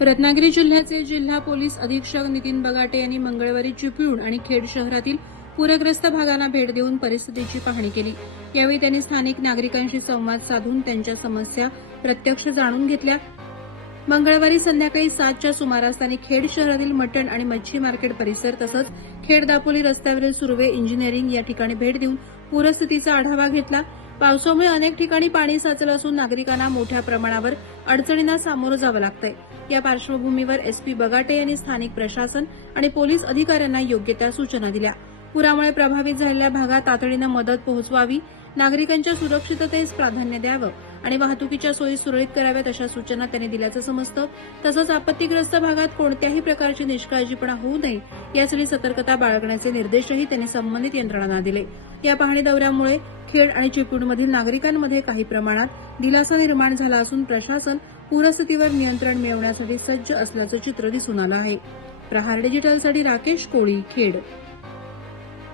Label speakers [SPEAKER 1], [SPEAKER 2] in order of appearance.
[SPEAKER 1] रत्नागिरी जिल्ह्याचे जिल्हा पोलीस अधीक्षक नितीन बगाटे यांनी मंगळवारी चिपळूण आणि खेड शहरातील पूरग्रस्त भागांना भेट देऊन परिस्थितीची पाहणी केली. यावेळी त्यांनी स्थानिक नागरिकांशी संवाद साधून त्यांच्या समस्या प्रत्यक्ष जाणून घेतल्या. मंगळवारी संध्याकाळी सातच्या सुमारास त्यांनी खेड शहरातील मटण आणि मच्छी मार्केट परिसर तसंच खेड दापोली रस्त्यावरील सुर्वे इंजिनिअरिंग या ठिकाणी भेट देऊन पूरस्थितीचा आढावा घेतला. पावसामुळे अनेक ठिकाणी पाणी साचलं असून नागरिकांना मोठ्या प्रमाणावर अडचणींना सामोरं जावं लागतंय. या पार्श्वभूमीवर एसपी बगाटे यांनी स्थानिक प्रशासन आणि पोलीस अधिकाऱ्यांना योग्य त्या सूचना दिल्या. पुरामुळे प्रभावित झालेल्या भागात तातडीनं मदत पोहोचवावी नागरिकांच्या सुरक्षिततेस प्राधान्य द्यावं आणि वाहतुकीच्या सोयी सुरळीत कराव्यात अशा सूचना त्यांनी दिल्याचं समजतं. तसंच आपत्तीग्रस्त भागात कोणत्याही प्रकारची निष्काळजीपणा होऊ नये यासाठी सतर्कता बाळगण्याचे निर्देशही त्यांनी संबंधित यंत्रणांना दिले. या पाहणी दौऱ्यामुळे खेड आणि चिपळूणमधील नागरिकांमध्ये काही प्रमाणात दिलासा निर्माण झाला असून प्रशासन पूरस्थितीवर नियंत्रण मिळवण्यासाठी सज्ज असल्याचं चित्र दिसून आलं आहे. प्रहार डिजिटलसाठी राकेश कोळी खेड.